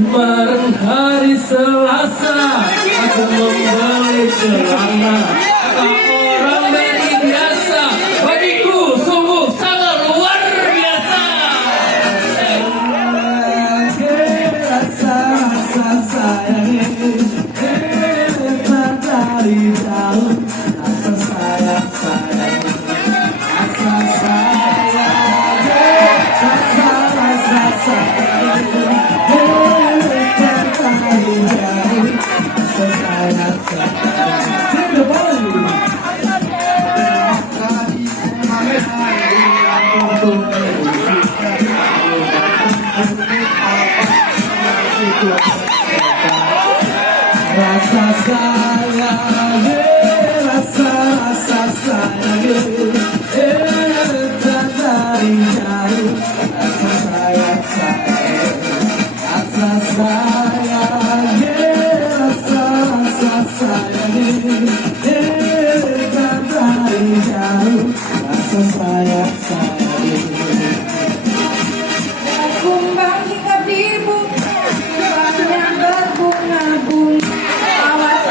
Kemarin hari Selasa aku membeli celana orang dari biasa, bagiku sungguh sangat luar biasa. Rasa sayang dari dalam, rasa sayang Kumbang hingga di bumi, buahnya berbunga-bunga. Awas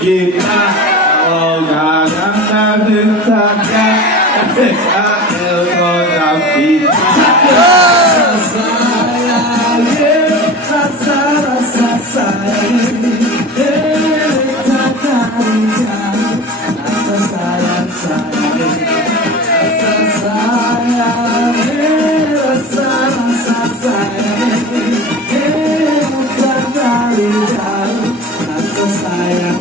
kita. Kalau jangan ditakan, Israel kolam kita. Rasa sayang, rasa sayang, tak jauh. Rasa sayang, rasa sayang, rasa sayang, tak jauh. Rasa sayang,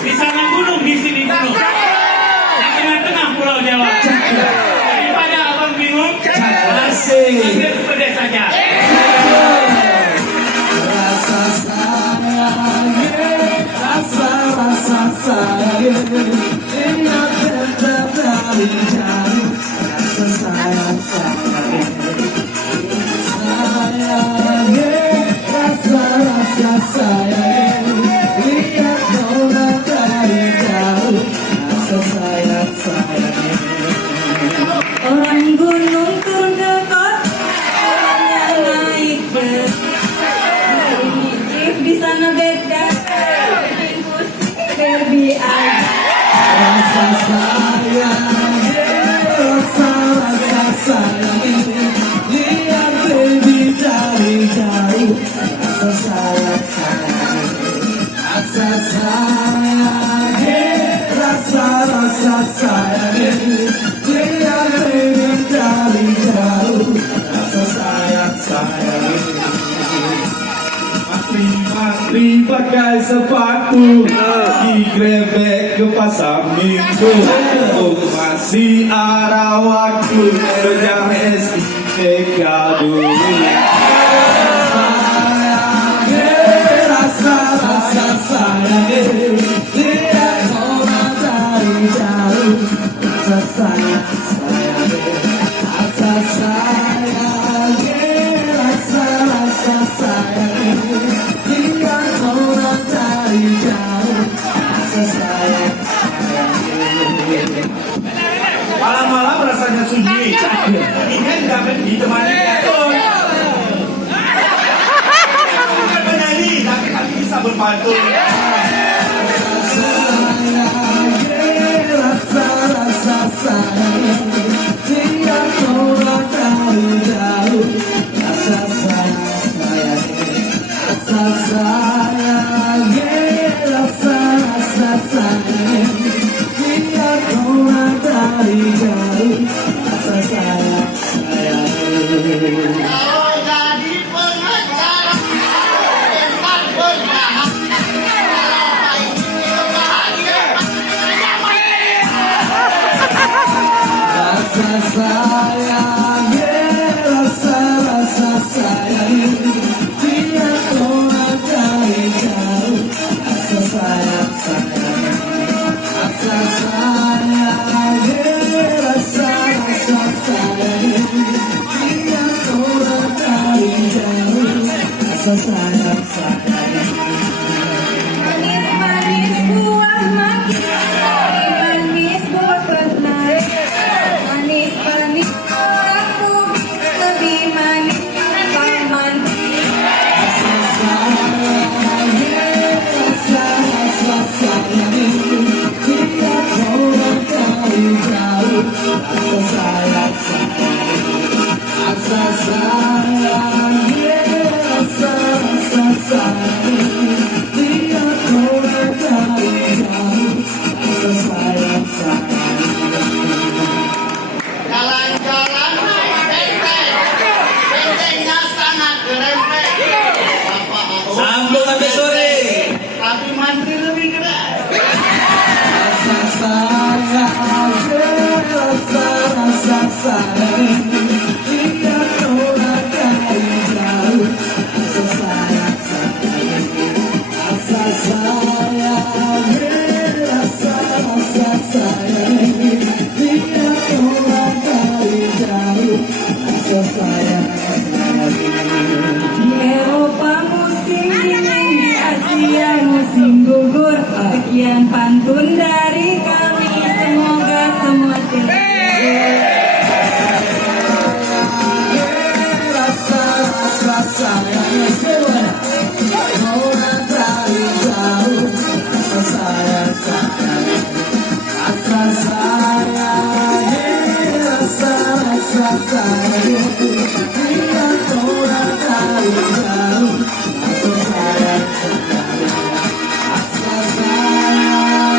Di sana gunung, di sini gunung. Di tengah-tengah Pulau Jawa. Daripada abang bingung, ambil pedes saja. Rasa sayang, rasa sayang, ingat tetap dari jauh. Rasa sayang, rasa sayang, lihat nona dari jauh. Rasa sayang, Orang gunung turun ke kota, orangnya naik bus. Di sana beda, BRI. rasa sayang, rasa sayang, lihat baby dari jauh. Rasa sayang, rasa sayang, rasa sayang, lihat baby dari jauh. Rasa sayang, Matri pakai sepatu, digrebek ke pasar minggu. Masih ada waktu, kerja SIPK dulu. Rasa sayang, lihat orang dari jauh. Rasa sayang, rasa sayang, rasa sayang, lihat orang dari jauh. Rasa sayang, Malam-malam rasanya sunyi. Ingin dapat ditemani Betul. Bukan menyanyi, tapi kami bisa berpantun. rasa sayang, lihat orang dari jauh. Rasa sayang, rasa sayang, rasa sayang, lihat orang dari jauh. Rasa sayang, Kalau jadi pengacara, bukan penjahat. Kalau baik itu bahagia, rasa sayang, rasa sayang, lihat orang dari jauh. Rasa sayang, rasa sayang, rasa sayang, lihat orang dari jauh. Rasa sayang, Manis-manis buah mangga, manis buah kenaik. Manis-manis orang bugis, lebih manis paman. jalan-jalan bentengnya sangat gerempeng. Bapak aku Sambung sampai sore. tapi mantri lebih keren. Di Eropa musim dingin, di Asia musim gugur. Sekian